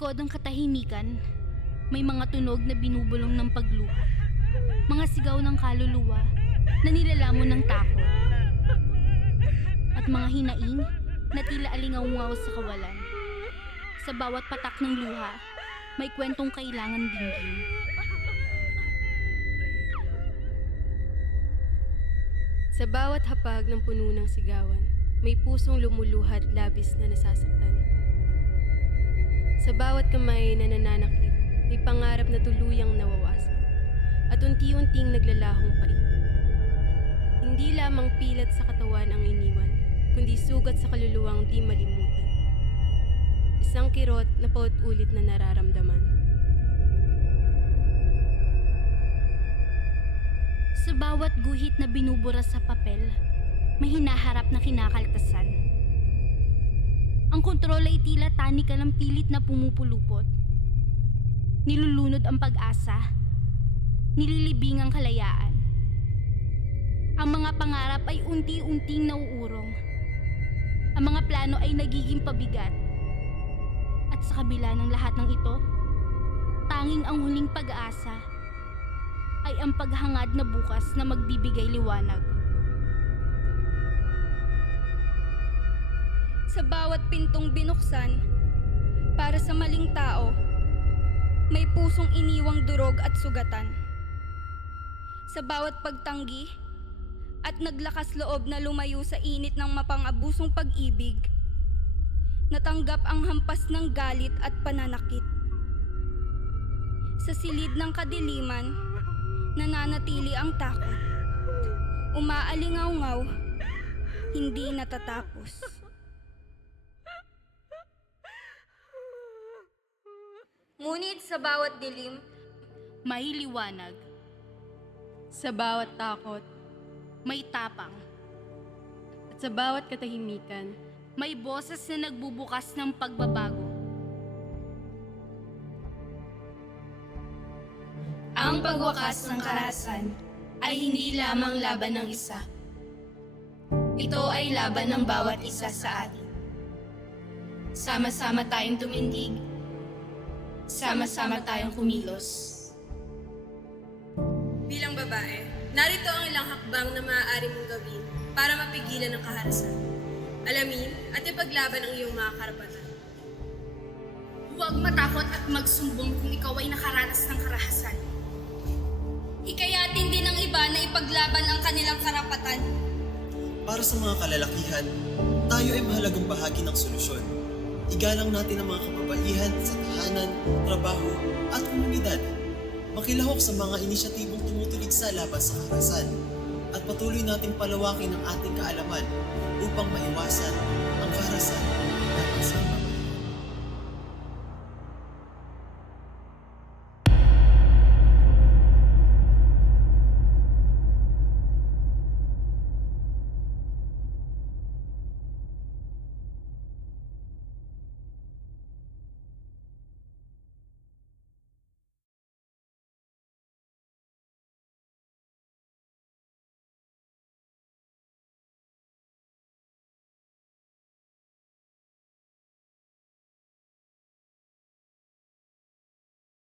likod ng katahimikan, may mga tunog na binubulong ng pagluha. Mga sigaw ng kaluluwa na nilalamon ng takot. At mga hinaing na tila alingaw-ngaw sa kawalan. Sa bawat patak ng luha, may kwentong kailangan dinggin. Sa bawat hapag ng puno ng sigawan, may pusong lumuluhat labis na nasasaktan. Sa bawat kamay na nananakit, may pangarap na tuluyang nawawasak at unti-unting naglalahong pait. Hindi lamang pilat sa katawan ang iniwan, kundi sugat sa kaluluwang di malimutan. Isang kirot na paulit-ulit na nararamdaman. Sa bawat guhit na binubura sa papel, may hinaharap na kinakaltasan. Ang kontrol ay tila tanika ng pilit na pumupulupot. Nilulunod ang pag-asa, nililibing ang kalayaan. Ang mga pangarap ay unti-unting nauurong. Ang mga plano ay nagiging pabigat. At sa kabila ng lahat ng ito, tanging ang huling pag-asa ay ang paghangad na bukas na magbibigay liwanag. Sa bawat pintong binuksan, para sa maling tao, may pusong iniwang durog at sugatan. Sa bawat pagtanggi at naglakas loob na lumayo sa init ng mapang-abusong pag-ibig, natanggap ang hampas ng galit at pananakit. Sa silid ng kadiliman, nananatili ang takot. Umaalingaw-ngaw, hindi natatapos. Ngunit sa bawat dilim, May liwanag, Sa bawat takot may tapang, at sa bawat katahimikan, may boses na nagbubukas ng pagbabago. Ang pagwakas ng karahasan ay hindi lamang laban ng isa. Ito ay laban ng bawat isa sa atin. Sama-sama tayong tumindig. Sama-sama tayong kumilos. bilang babae, narito ang ilang hakbang na maaari mong gawin para mapigilan ang kaharasan. Alamin at ipaglaban ang iyong mga karapatan. Huwag matakot at magsumbong kung ikaw ay nakaranas ng karahasan. hikayatin din ng iba na ipaglaban ang kanilang karapatan. Para sa mga kalalakihan, tayo ay mahalagang bahagi ng solusyon. Igalang natin ang mga kababaihan sa tahanan, trabaho at komunidad. Makilahok sa mga inisyatibong tumutulig sa laban sa karahasan at patuloy nating palawakin ang ating kaalaman upang maiwasan ang karahasan at kasama.